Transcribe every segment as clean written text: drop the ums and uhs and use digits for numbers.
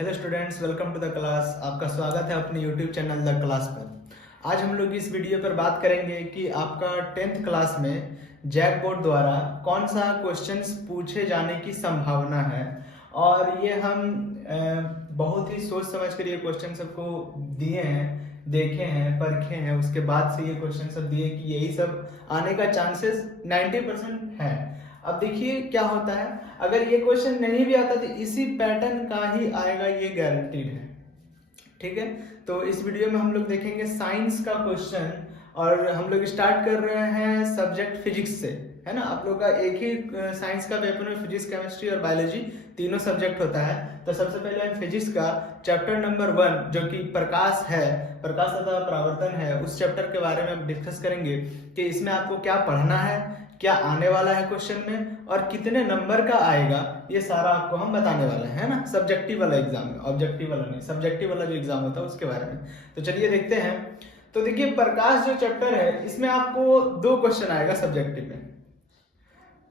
Hello students, welcome to the class. आपका स्वागत है अपने यूट्यूब चैनल द क्लास पर। आज हम लोग इस वीडियो पर बात करेंगे कि आपका 10th क्लास में जैक बोर्ड द्वारा कौन सा क्वेश्चंस पूछे जाने की संभावना है। और ये हम बहुत ही सोच समझ कर ये क्वेश्चन सबको दिए हैं, देखे हैं, परखे हैं, उसके बाद से ये क्वेश्चन सब दिए कि यही सब आने का चांसेस 90% है। अब देखिए क्या होता है, अगर ये क्वेश्चन नहीं भी आता तो इसी पैटर्न का ही आएगा, ये गारंटीड है। ठीक है, तो इस वीडियो में हम लोग देखेंगे साइंस का क्वेश्चन और हम लोग स्टार्ट कर रहे हैं सब्जेक्ट फिजिक्स से, है ना। आप लोग का एक ही साइंस का पेपर में फिजिक्स, केमिस्ट्री और बायोलॉजी तीनों सब्जेक्ट होता है। तो सबसे पहले हम फिजिक्स का चैप्टर नंबर 1 जो कि प्रकाश है, प्रकाश तथा परावर्तन है, उस चैप्टर के बारे में हम डिस्कस करेंगे कि इसमें आपको क्या पढ़ना है, क्या आने वाला है क्वेश्चन में और कितने नंबर का आएगा, ये सारा आपको हम बताने वाले हैं ना। सब्जेक्टिव वाला एग्जाम में, ऑब्जेक्टिव वाला नहीं, सब्जेक्टिव वाला जो एग्जाम होता है उसके बारे में। तो चलिए देखते हैं। तो देखिए प्रकाश जो चैप्टर है इसमें आपको 2 क्वेश्चन आएगा सब्जेक्टिव में।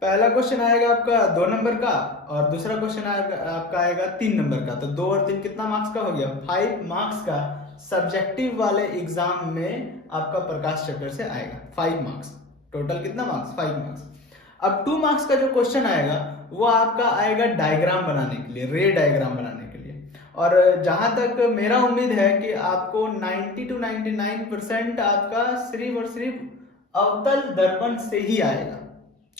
पहला क्वेश्चन आएगा आपका 2 नंबर का और दूसरा क्वेश्चन आपका आएगा 3 नंबर का। तो 2 और 3 कितना मार्क्स का हो गया? 5 मार्क्स का सब्जेक्टिव वाले एग्जाम में आपका प्रकाश चैप्टर से आएगा 5 मार्क्स। टोटल कितना मार्क्स? 5 मार्क्स। अब 2 मार्क्स का जो क्वेश्चन आएगा वो आपका आएगा डायग्राम बनाने के लिए, रे डायग्राम बनाने के लिए। और जहां तक मेरा उम्मीद है कि आपको 90 to 99% आपका सिर्फ और सिर्फ अवतल दर्पण से ही आएगा,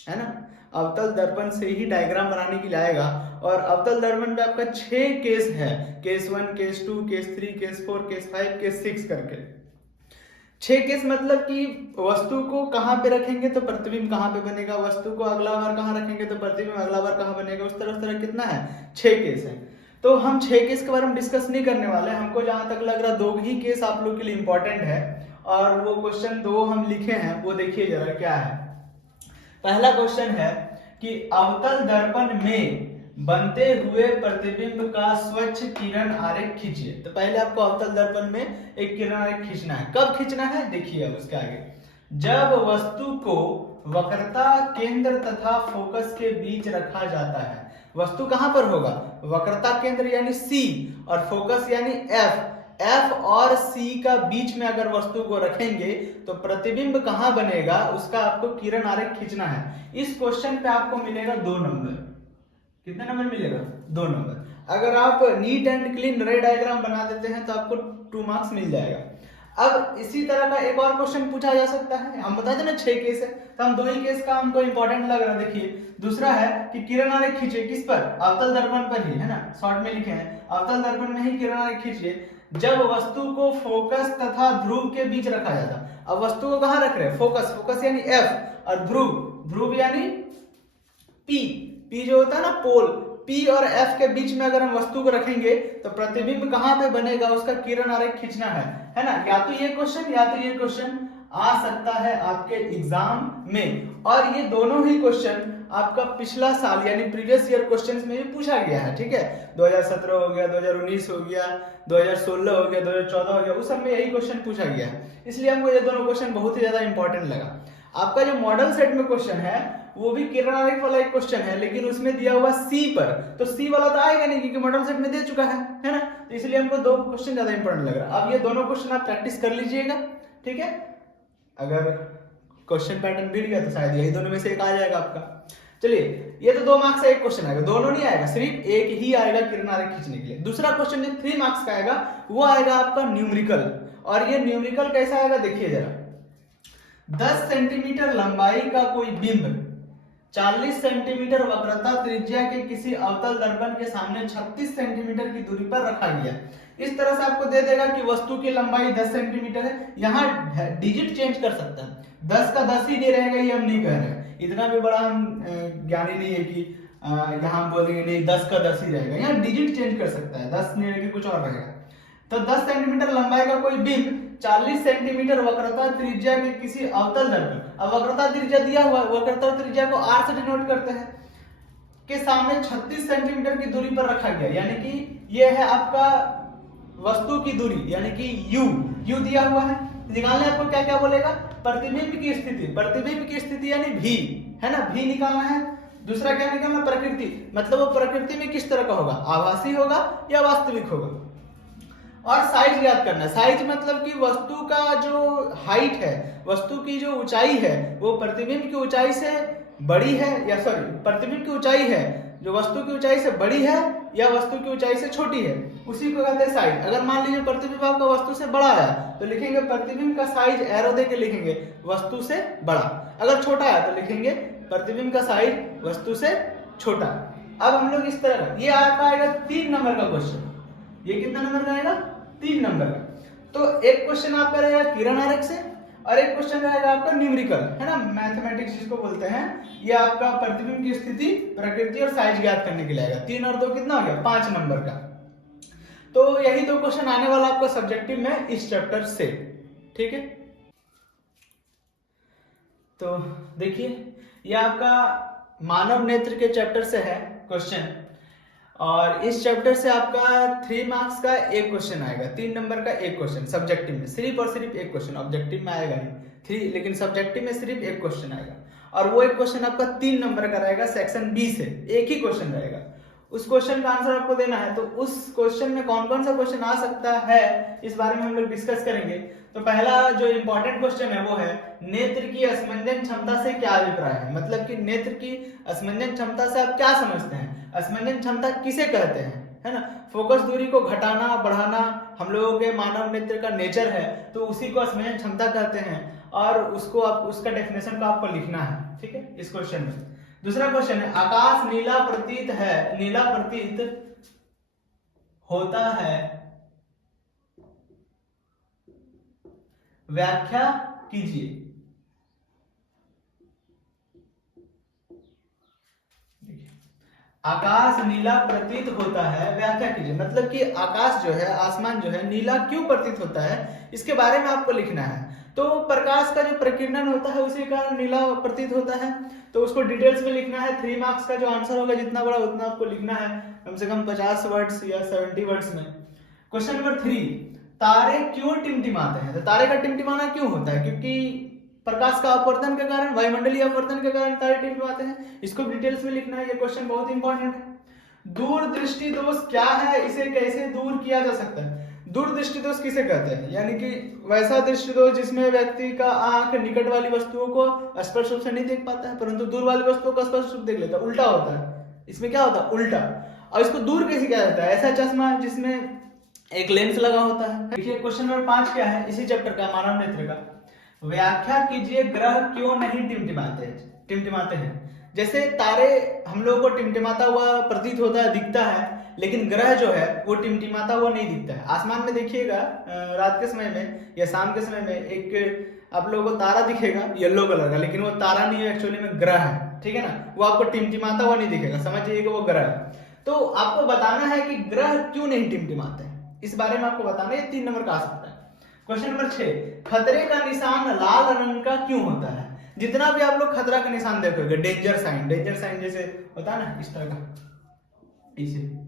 है ना। अवतल दर्पण से ही डायग्राम बनाने के लिए आएगा। और अवतल दर्पण पे आपका 6 केस है, case 1, case 2, case 3, case 4, case 5, case 6 करके 6 केस। मतलब कि वस्तु को कहां पे रखेंगे तो प्रतिबिंब कहां पे बनेगा, वस्तु को अगला बार कहां रखेंगे तो प्रतिबिंब अगला बार कहां बनेगा, उस तरह कितना है? 6 केस है। तो हम 6 केस के बारे में डिस्कस नहीं करने वाले। हमको जहां तक लग रहा 2 ही केस आप लोग के लिए इंपॉर्टेंट है और वो क्वेश्चन 2 हम लिखे हैं, वो देखिए जरा क्या है। पहला क्वेश्चन है कि अवतल दर्पण में बनते हुए प्रतिबिंब का स्वच्छ किरण आरेख खींचिए। तो पहले आपको अवतल दर्पण में एक किरण आरेख खींचना है। कब खींचना है देखिए अब उसके आगे, जब वस्तु को वक्रता, केंद्र तथा फोकस के बीच रखा जाता है। वस्तु कहां पर होगा? वक्रता केंद्र यानी C और फोकस यानी F। F और C का बीच में अगर वस्तु को रखेंगे तो प्रतिबिंब कहां बनेगा, उसका आपको किरण आरेख खींचना है। इस क्वेश्चन पे आपको मिलेगा 2 नंबर। कितना नंबर मिलेगा? 2 नंबर। अगर आप नीट एंड क्लीन रे डायग्राम बना देते हैं तो आपको 2 मार्क्स मिल जाएगा। अब इसी तरह का एक और क्वेश्चन पूछा जा सकता है। हम बताते ना 6 केस है तो हम 2 ही केस का हमको इंपॉर्टेंट लग रहा है। देखिए दूसरा है कि किरण आरेख खींचिए। किस पर? अवतल दर्पण पर ही, है ना। शॉर्ट में लिखे हैं अवतल दर्पण में ही किरण आरेख खींचिए जब वस्तु को फोकस तथा ध्रुव के बीच रखा जाता। अब वस्तु को कहां रख रहे हैं? फोकस, फोकस यानी F और ध्रुव, ध्रुव यानी P। P जो होता है ना पोल, P और F के बीच में अगर हम वस्तु को रखेंगे तो प्रतिबिंब कहां पे बनेगा, उसका किरण आरेख खींचना है ना। या तो ये क्वेश्चन या तो ये क्वेश्चन आ सकता है आपके एग्जाम में। और ये दोनों ही क्वेश्चन आपका पिछला साल यानी प्रीवियस ईयर क्वेश्चंस में भी पूछा गया है। ठीक है, 2017 हो गया, 2019 हो गया, 2016 हो गया, 2014 हो गया, उस सब में यही क्वेश्चन पूछा गया है। इसलिए हमको ये दोनों क्वेश्चन बहुत ही ज्यादा इंपॉर्टेंट लगा। आपका जो मॉडल सेट में क्वेश्चन है वो भी किरण आरेख वाला एक क्वेश्चन है, लेकिन उसमें दिया हुआ C पर, तो C वाला तो आएगा नहीं क्योंकि मॉडल सेट में दे चुका है ना। तो इसलिए हमको 2 क्वेश्चन ज्यादा इंपॉर्टेंट लग रहा है। अब ये दोनों क्वेश्चन आप प्रैक्टिस कर लीजिएगा, ठीक है। अगर क्वेश्चन पैटर्न मिल गया तो शायद यही दोनों में से एक आ जाएगा आपका। चलिए, ये तो 2 मार्क्स का एक क्वेश्चन आएगा, दोनों नहीं आएगा, सिर्फ एक ही आएगा किरण आरेख खींचने के लिए। दूसरा क्वेश्चन जो 3 मार्क्स का आएगा वो आएगा आपका न्यूमेरिकल। और ये न्यूमेरिकल कैसा आएगा देखिए जरा। 10 सेंटीमीटर लंबाई का कोई बिंब 40 सेंटीमीटर वक्रता त्रिज्या के किसी अवतल दर्पण के सामने 36 सेंटीमीटर की दूरी पर रखा गया। इस तरह से आपको दे देगा कि वस्तु की लंबाई 10 सेंटीमीटर है। यहाँ डिजिट चेंज कर सकता है, 10 का 10 ही दे रहेगा, ये हम नहीं कह रहे हैं। इतना भी बड़ा हम ज्ञानी नहीं है कि यहाँ हम बोलेंगे नहीं 10 का 10 ही रहेगा। यहाँ डिजिट चेंज कर सकता है, 10 नहीं रहेगा कुछ और रहेगा। तो 10 सेंटीमीटर लंबाई का कोई बिंब 40 सेंटीमीटर वक्रता त्रिज्या के किसी अवतल दर्पण, अब वक्रता त्रिज्या दिया हुआ, वक्रता त्रिज्या को R से डिनोट करते हैं, के सामने 36 सेंटीमीटर की दूरी पर रखा गया। यानी कि ये है आपका वस्तु की दूरी, यानी कि U दिया हुआ है। निकालने आपको क्या क्या बोलेगा? प्रतिबिंब की स्थिति, प्रतिबिंब की स्थिति यानी V, है ना, V निकालना है। दूसरा क्या निकालना, प्रकृति, मतलब वो प्रकृति में किस तरह का होगा, आभासी होगा या वास्तविक होगा। और साइज याद करना है, साइज मतलब कि वस्तु का जो हाइट है, वस्तु की जो ऊंचाई है वो प्रतिबिंब की ऊंचाई से बड़ी है या सॉरी प्रतिबिंब की ऊंचाई है जो वस्तु की ऊंचाई से बड़ी है या वस्तु की ऊंचाई से छोटी है, उसी को कहते हैं साइज। अगर मान लीजिए प्रतिबिंब आपका वस्तु से बड़ा है तो लिखेंगे प्रतिबिंब का साइज एरो दे के लिखेंगे वस्तु से बड़ा, अगर छोटा है तो लिखेंगे प्रतिबिंब का साइज वस्तु से छोटा। अब हम लोग इस तरह, ये आपका आएगा 3 नंबर का क्वेश्चन। ये कितना नंबर का आएगा, 3 नंबर का। तो एक क्वेश्चन आपका रहेगा किरण आरेख से और एक क्वेश्चन रहेगा आपका न्यूमेरिकल, है ना, मैथमेटिक्स जिसको बोलते हैं। ये आपका प्रतिबिंब की स्थिति, प्रकृति और साइज ज्ञात करने के लिए आएगा। 3 और 2 कितना हो गया, 5 नंबर का। तो यही 2 क्वेश्चन आने वाला आपका सब्जेक्टिव में इस चैप्टर से, ठीक है। तो देखिए ये आपका मानव नेत्र के चैप्टर से है क्वेश्चन, और इस चैप्टर से आपका 3 मार्क्स का एक क्वेश्चन आएगा, 3 नंबर का एक क्वेश्चन सब्जेक्टिव में, सिर्फ और सिर्फ एक क्वेश्चन, ऑब्जेक्टिव में आएगा नहीं 3, लेकिन सब्जेक्टिव में सिर्फ एक क्वेश्चन आएगा। और वो एक क्वेश्चन आपका 3 नंबर का रहेगा, सेक्शन बी से एक ही क्वेश्चन रहेगा। उस क्वेश्चन का आंसर आपको देना है। तो उस क्वेश्चन में कौन कौन सा क्वेश्चन आ सकता है इस बारे में हम लोग डिस्कस करेंगे। तो पहला जो इंपॉर्टेंट क्वेश्चन है वो है नेत्र की अस्मंजन क्षमता से क्या अभिप्राय है, मतलब कि नेत्र की अस्मंजन क्षमता से आप क्या समझते हैं, अस्मंजन क्षमता किसे कहते हैं, है ना। फोकस दूरी को घटाना बढ़ाना हम लोगों के मानव नेत्र का नेचर है, तो उसी को अस्मंजन क्षमता कहते हैं, और उसको आप उसका डेफिनेशन को आपको लिखना है, ठीक है, इस क्वेश्चन में। दूसरा क्वेश्चन है आकाश नीला प्रतीत है, नीला प्रतीत होता है, व्याख्या कीजिए। आकाश नीला प्रतीत होता है, व्याख्या कीजिए, मतलब कि आकाश जो है, आसमान जो है नीला क्यों प्रतीत होता है, इसके बारे में आपको लिखना है। तो प्रकाश का जो प्रकीर्णन होता है उसी कारण नीला प्रतीत होता है, तो उसको डिटेल्स में लिखना है। 3 मार्क्स का जो आंसर होगा जितना बड़ा उतना आपको लिखना है, कम से कम 50 वर्ड्स या 70 वर्ड्स में। क्वेश्चन नंबर 3, तारे क्यों टिमटिमाते हैं। तो तारे का टिमटिमाना क्यों होता है, क्योंकि प्रकाश का अपवर्तन के कारण, वायुमंडलीय अपवर्तन के कारण तारे टिमटिमाते हैं, इसको डिटेल्स में लिखना है। ये क्वेश्चन बहुत इंपॉर्टेंट है। दूरदृष्टि दोष क्या है, इसे कैसे दूर किया जा सकता है। दूरदृष्टि दोष किसे कहते हैं, यानी कि वैसा दृष्टि दोष जिसमें व्यक्ति का आंख निकट वाली वस्तुओं को स्पष्ट रूप से नहीं देख पाता है परंतु दूर वाली वस्तुओं को स्पष्ट रूप देख लेता है, उल्टा होता है। इसमें क्या होता है, उल्टा। और इसको दूर कैसे किया जाता है, ऐसा चश्मा जिसमें एक लेंस लगा होता है। देखिए क्वेश्चन नंबर 5 क्या है, इसी चैप्टर का, मानव नेत्र का। व्याख्या कीजिए ग्रह क्यों नहीं टिमटिमाते हैं। जैसे तारे हम लोगों को टिमटिमाता हुआ प्रतीत होता है, दिखता है, लेकिन ग्रह जो है वो टिमटिमाता हुआ नहीं दिखता है। आसमान में देखिएगा रात के समय में या शाम के समय में एक आप लोगों को तारा दिखेगा येलो कलर का, लेकिन वो तारा नहीं है, एक्चुअली में ग्रह है, ठीक है ना। वो आपको टिमटिमाता हुआ नहीं दिखेगा, समझिए कि वो ग्रह है। तो आपको बताना है कि ग्रह क्यों नहीं टिमटिमाते हैं, इस बारे में आपको बताना है। 3 नंबर का आ सकता है। क्वेश्चन नंबर 6, खतरे का निशान लाल रंग का क्यों होता है। जितना भी आप लोग खतरा का निशान देखोगे, डेंजर साइन जैसे होता है ना, इस तरह का, इसे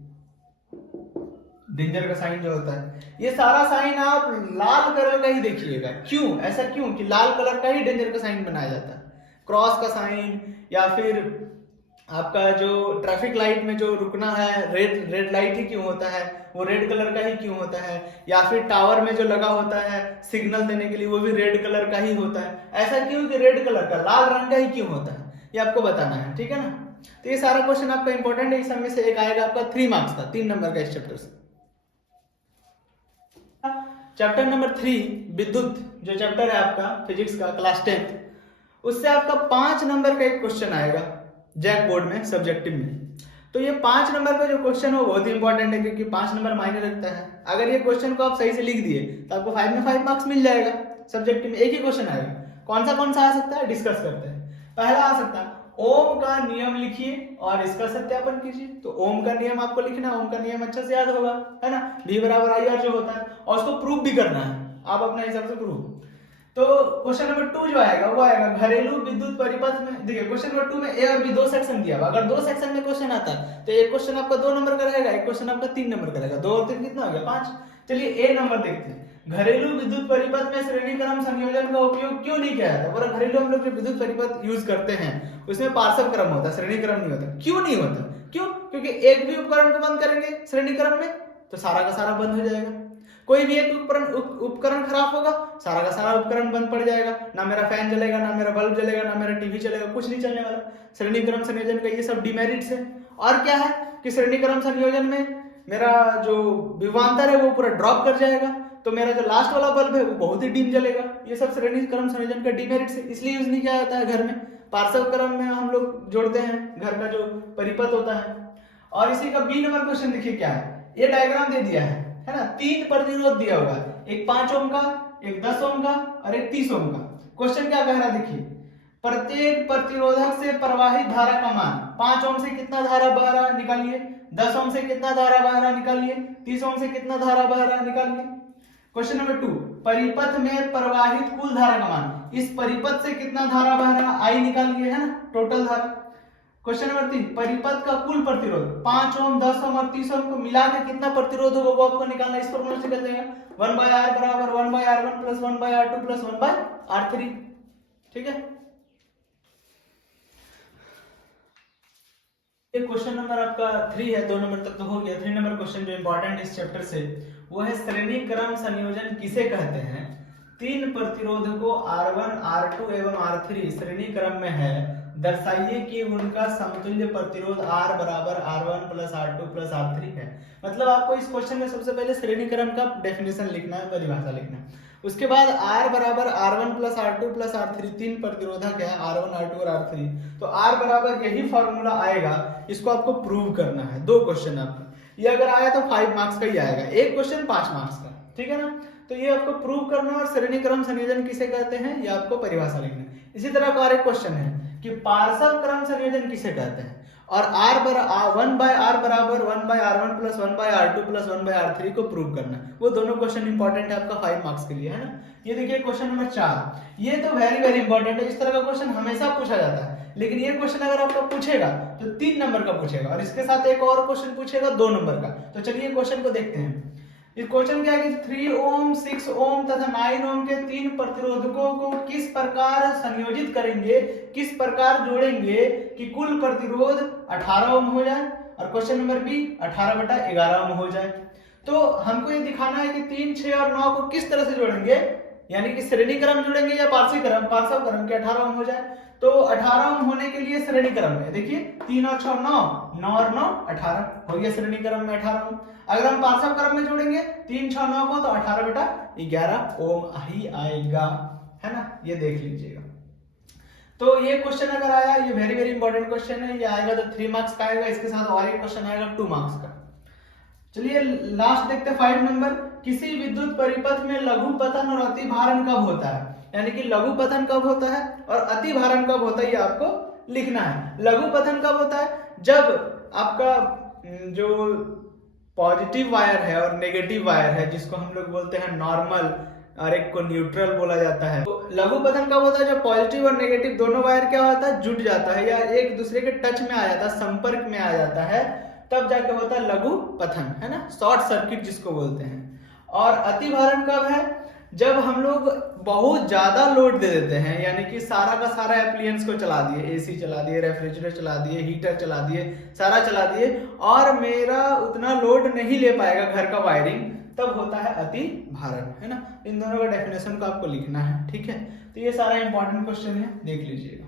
डेंजर का साइन जो होता है, ये सारा साइन आप लाल कलर का ही देखिएगा। क्यों, ऐसा क्यों कि लाल कलर का ही डेंजर का साइन बनाया जाता है। क्रॉस का साइन या फिर आपका जो ट्रैफिक लाइट में जो रुकना है, रेड लाइट ही क्यों होता है, वो रेड कलर का ही क्यों होता है। या फिर टावर में जो लगा होता है सिग्नल देने के लिए, वो भी रेड कलर का ही होता है। ऐसा क्यों कि रेड कलर का, लाल रंग का ही क्यों होता है, ये आपको बताना है, ठीक है ना। तो ये सारा क्वेश्चन आपका इंपॉर्टेंट है, इस समय से एक आएगा आपका 3 मार्क्स का, 3 नंबर का इस चैप्टर से। चैप्टर नंबर 3 विद्युत जो चैप्टर है आपका फिजिक्स का, क्लास 10th, उससे आपका 5 नंबर का एक क्वेश्चन आएगा जैक बोर्ड में, सब्जेक्टिव में। तो ये 5 नंबर का जो क्वेश्चन हो बहुत ही इंपॉर्टेंट है, क्योंकि 5 नंबर मायने रखता है। अगर ये क्वेश्चन को आप सही से लिख दिए तो आपको 5 में 5 मार्क्स मिल जाएगा। सब्जेक्टिव में एक ही क्वेश्चन आएगा। कौन सा आ सकता है, डिस्कस करते हैं। पहला आ सकता है ओम का नियम लिखिए और इसका सत्यापन कीजिए। तो ओम का नियम आपको लिखना है, ओम का नियम अच्छे से याद होगा, है ना, V बराबर IR जो होता है, और उसको प्रूफ भी करना है आप अपने हिसाब से प्रूफ। तो क्वेश्चन नंबर 2 जो आएगा वो आएगा घरेलू विद्युत परिपथ में। देखिए क्वेश्चन नंबर 2 में A और B 2 सेक्शन दिया हुआ। अगर 2 सेक्शन में क्वेश्चन आता है तो एक क्वेश्चन आपका 2 नंबर का रहेगा, एक क्वेश्चन आपका 3 नंबर का रहेगा। 2 और 3 कितना हो गया, 5। चलिए A नंबर देखते हैं। घरेलू विद्युत परिपथ में श्रेणी क्रम संयोजन का उपयोग क्यों नहीं किया जाता? और घरेलू हम लोग जो विद्युत परिपथ यूज करते हैं उसमें पार्श्व क्रम होता है, श्रेणी क्रम नहीं होता। क्यों नहीं होता? क्यों? क्योंकि एक भी उपकरण को बंद करेंगे श्रेणी क्रम में तो सारा का सारा बंद हो जाएगा। कोई भी एक उपकरण खराब होगा, सारा का सारा उपकरण बंद पड़ जाएगा। ना मेरा फैन चलेगा, ना मेरा बल्ब जलेगा, ना मेरा टीवी चलेगा, कुछ नहीं चलने वाला। श्रेणी क्रम संयोजन का ये सब डिमेरिट्स है। और क्या है कि श्रेणी क्रम संयोजन में मेरा जो विभवांतर है वो पूरा ड्रॉप कर जाएगा, तो मेरा जो लास्ट वाला बल्ब है वो बहुत ही डिम जलेगा। ये सब श्रेणी क्रम संयोजन का डिमेरिट्स है, इसलिए यूज नहीं किया जाता है घर में। पार्श्व क्रम में हम लोग जोड़ते हैं घर का जो परिपथ होता है। और इसी का बी नंबर क्वेश्चन देखिए क्या है, ये डायग्राम दे दिया है ना। 3 प्रतिरोध दिया हुआ है, एक 5 ओम का, एक 10 ओम का और एक 30 ओम का। क्वेश्चन क्या कह रहा है देखिए, प्रत्येक प्रतिरोधक से प्रवाहित धारा का मान 5 ओम से कितना धारा बह रहा है निकालिए, 10 ओम से कितना धारा बह रहा है निकालिए, 30 ओम से कितना धारा बह रहा है निकालिए। क्वेश्चन नंबर 2, परिपथ में प्रवाहित कुल धारा का मान, इस परिपथ से कितना धारा बह रहा है आई निकालिए, है ना, टोटल धारा। क्वेश्चन नंबर 3, परिपथ का कुल प्रतिरोध 5 ओम, 10 ओम और 30 ओम को मिला के कितना प्रतिरोध होगा वो आपको निकालना। इस फॉर्मूला से निकल जाएगा 1/R बराबर 1/R1 plus 1/R2 plus 1/R3। ठीक है, ये क्वेश्चन नंबर आपका 3 है, 2 नंबर तक तो हो गया। 3 नंबर क्वेश्चन जो इंपॉर्टेंट इस चैप्टर से वो है श्रेणी क्रम संयोजन किसे कहते हैं? 3 प्रतिरोधकों R1, R2 एवं R3 श्रेणी क्रम में है, दर्शाइए कि उनका समतुल्य प्रतिरोध R बराबर R1 plus R2 plus R3 है। मतलब आपको इस क्वेश्चन में सबसे पहले श्रेणी क्रम का डेफिनेशन लिखना है, परिभाषा लिखना है। उसके बाद R बराबर R1 plus R2 plus R3 3 प्रतिरोधक है, R1, R2 और R3। तो R बराबर यही फॉर्मूला आएगा, इसको आपको प्रूव करना है। 2 क्वेश्चन आपका, ये अगर आया तो 5 मार्क्स का ही आएगा, एक क्वेश्चन 5 मार्क्स का। ठीक है ना, तो ये आपको प्रूव करना और श्रेणी क्रम संयोजन किसे कहते हैं ये आपको परिभाषा लिखना है। इसी तरह का और एक क्वेश्चन है कि पार्श्व क्रम संयोजन किसे कहते हैं, और R 1/R बराबर 1/R1 plus 1/R2 plus 1/R3 को प्रूव करना है। वो दोनों क्वेश्चन इंपॉर्टेंट है आपका 5 मार्क्स के लिए, है ना। ये देखिए क्वेश्चन नंबर 4, ये तो वेरी वेरी इंपॉर्टेंट है। इस तरह का क्वेश्चन हमेशा पूछा जाता है, लेकिन ये क्वेश्चन अगर आपका पूछेगा तो 3 नंबर का पूछेगा और इसके साथ एक और क्वेश्चन पूछेगा 2 नंबर का। तो चलिए क्वेश्चन को देखते हैं। इस क्वेश्चन क्या है कि 3 ओम, 6 ओम तथा 9 ओम के 3 प्रतिरोधकों को किस प्रकार संयोजित करेंगे, किस प्रकार जोड़ेंगे कि कुल प्रतिरोध 18 ओम हो जाए, और क्वेश्चन नंबर बी 18/11 ओम हो जाए। तो हमको ये दिखाना है कि 3, 6 और 9 को किस तरह से जोड़ेंगे, यानी कि श्रेणी क्रम जोड़ेंगे या पार्श्व क्रम के 18 ओम हो जाए। तो 18 ओम होने के लिए श्रेणी क्रम में देखिए 3 और 6 9, 9 और 9 18 हो गया श्रेणी क्रम में 18 ओम। अगर हम पार्श्व क्रम में जोड़ेंगे 3, 6, 9 को तो 18/11 ओम ही आएगा, है ना, ये देख लीजिएगा। तो ये क्वेश्चन अगर आया, ये वेरी वेरी इंपॉर्टेंट क्वेश्चन है, ये आएगा तो 3 मार्क्स का आएगा। इसके साथ और एक क्वेश्चन आएगा 2 मार्क्स का। चलिए लास्ट देखते हैं 5 नंबर, किसी विद्युत परिपथ में लघु पतन और अति भारण कब होता है, यानी कि लघु पतन कब होता है और अति भारण कब होता है, ये आपको लिखना है। लघु पतन कब होता है, जब आपका जो पॉजिटिव वायर है और नेगेटिव वायर है, जिसको हम लोग बोलते हैं नॉर्मल और एक को न्यूट्रल बोला जाता है। तो लघु पतन कब होता है, जब पॉजिटिव और नेगेटिव दोनों वायर क्या होता है, जुट जाता है या एक दूसरे के टच में आ जाता है, संपर्क में आ जाता है, तब जाके होता है लघु पतन, है ना, शॉर्ट सर्किट जिसको बोलते हैं। और अति भारण कब है, जब हम लोग बहुत ज्यादा लोड दे देते हैं, यानी कि सारा का सारा एप्लियंस को चला दिए, एसी चला दिए, रेफ्रिजरेटर चला दिए, हीटर चला दिए, सारा चला दिए, और मेरा उतना लोड नहीं ले पाएगा घर का वायरिंग, तब होता है अति भारण, है ना। इन दोनों का डेफिनेशन को आपको लिखना है, ठीक है। तो ये सारा इंपॉर्टेंट क्वेश्चन है, देख लीजिएगा।